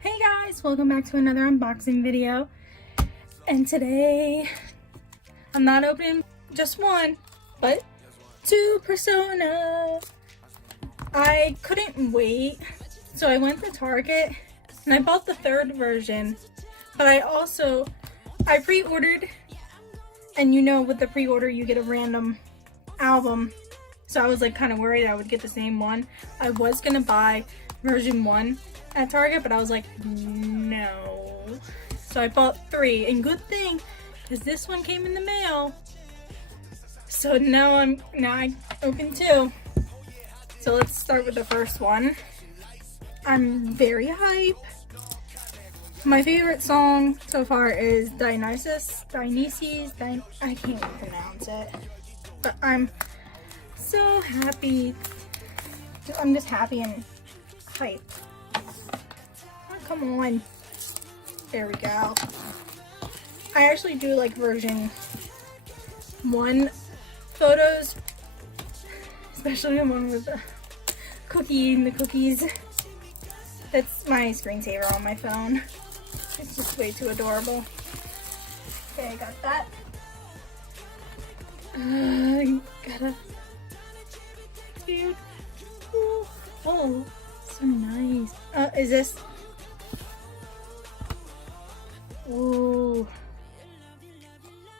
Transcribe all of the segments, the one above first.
Hey guys, welcome back to another unboxing video. And today I'm not opening just one, but two Persona. I couldn't wait, so I went to Target and I bought the third version, but I pre-ordered, and you know with the pre-order you get a random album, so I was like kind of worried I would get the same one. I was gonna buy version 1 at Target, but I was like, no. So I bought 3, and good thing, because this one came in the mail. So now I open 2. So let's start with the first one. I'm very hype. My favorite song so far is Dionysus. I can't pronounce it. But I'm so happy. I'm just happy and hyped. Oh, come on. There we go. I actually do like version 1 photos, especially the one with the cookie and the cookies. That's my screensaver on my phone. It's just way too adorable. Okay, I got that. Gotta. Dude. Oh, so nice. Is this? Ooh,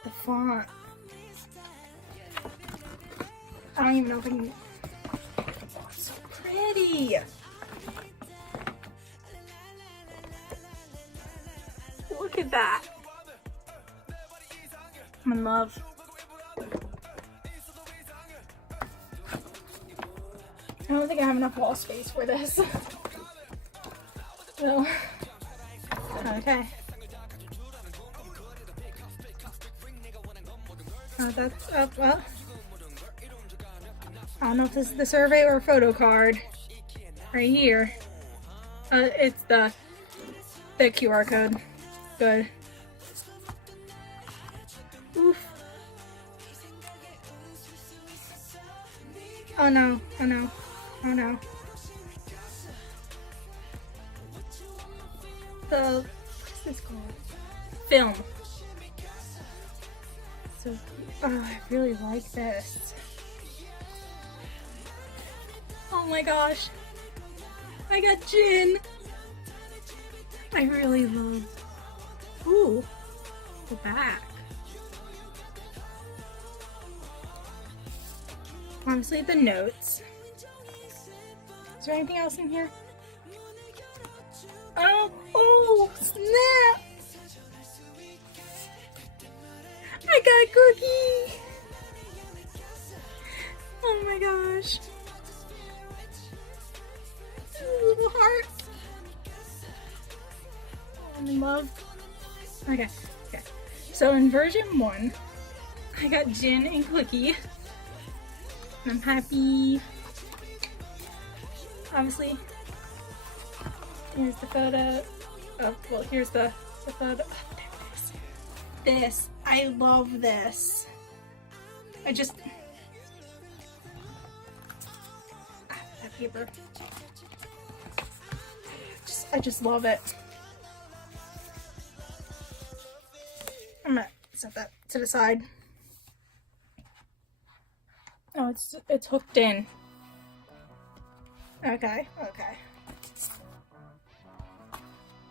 the font. I don't even know if I can. Oh, it's so pretty. Look at that. I'm in love. I don't think I have enough wall space for this. So, okay. Oh, that's up. Well, I don't know if this is the survey or a photo card. Right here. It's the QR code. Good. Oof. Oh no, oh no, oh no. What's this called? Film. So, I really like this. Oh my gosh. I got Jin. I really love. Ooh, the back. Honestly, the notes. Is there anything else in here? Oh, snap! I got Cookie! Oh my gosh. Little hearts. I'm in love. Okay. So in version 1, I got Jin and Cookie. And I'm happy. Obviously, here's the photo. Oh, well, here's the photo. Oh, there it is. This. I love this. That paper. I just love it. I'm gonna set that to the side. Oh, it's hooked in. Okay.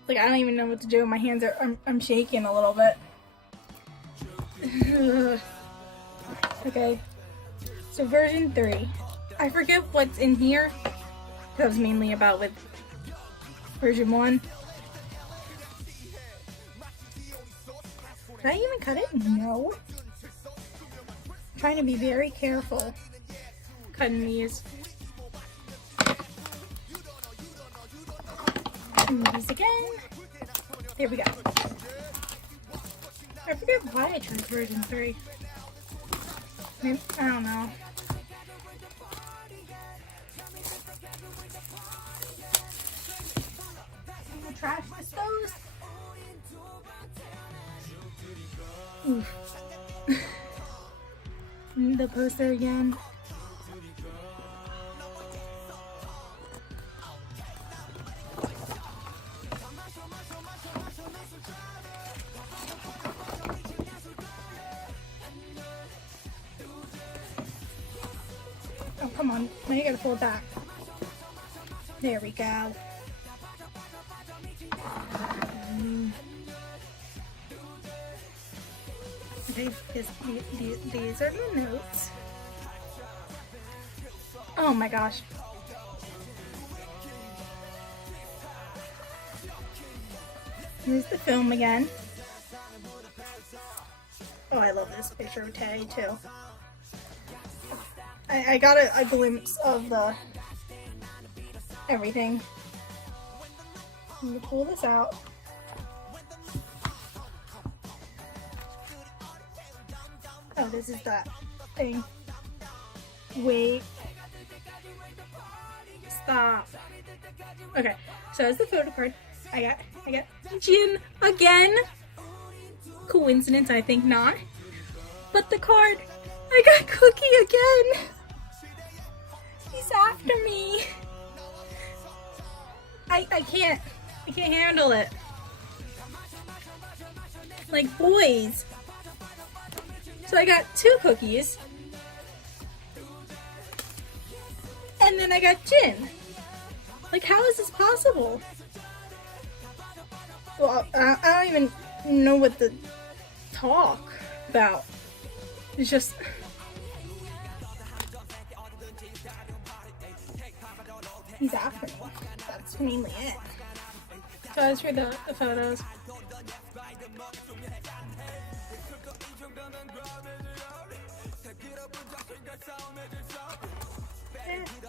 Like, I don't even know what to do. My hands are, I'm shaking a little bit. Okay. So version 3. I forget what's in here. That was mainly about with version 1. Did I even cut it? No. I'm trying to be very careful cutting these. And these again. There we go. I forget why I chose version 3. Maybe, I don't know. I'll trash those. Oof. The poster again. come on. Now you gotta pull it back. There we go. Okay, these are the notes. Oh my gosh. Here's the film again. Oh, I love this picture of Tay too. I got a glimpse of the everything. I'm gonna pull this out. Oh, this is that thing. Wait. Stop. Okay, so that's the photo card. I got Jin again. Coincidence? I think not. But the card, I got Cookie again. He's after me. I can't handle it. Like boys. So I got 2 cookies. And then I got Jin. Like, how is this possible? Well, I don't even know what to talk about. It's just... he's after me. That's mainly it. So as for the photos.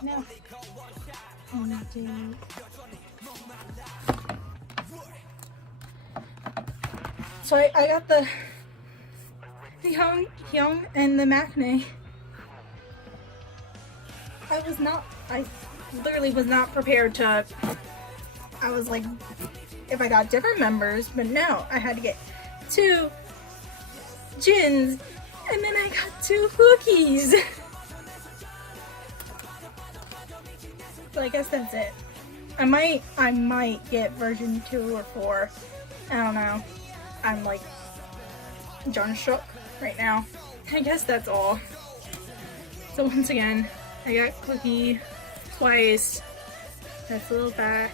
No. So I got the Hyung and the Maknae. I literally was not prepared to, I was like, if I got different members, but no, I had to get 2 Jins, and then I got 2 cookies. So I guess that's it. I might get version 2 or 4. I don't know. I'm like John shook right now. I guess that's all. So once again, I got Cookie twice. That's a little back.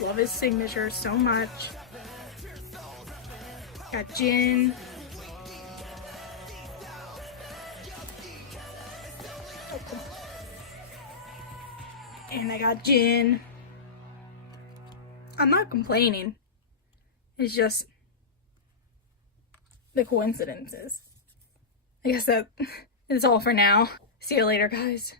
Love his signature so much. Got Jin. And I got Jin. I'm not complaining. It's just the coincidences. I guess that is all for now. See you later, guys.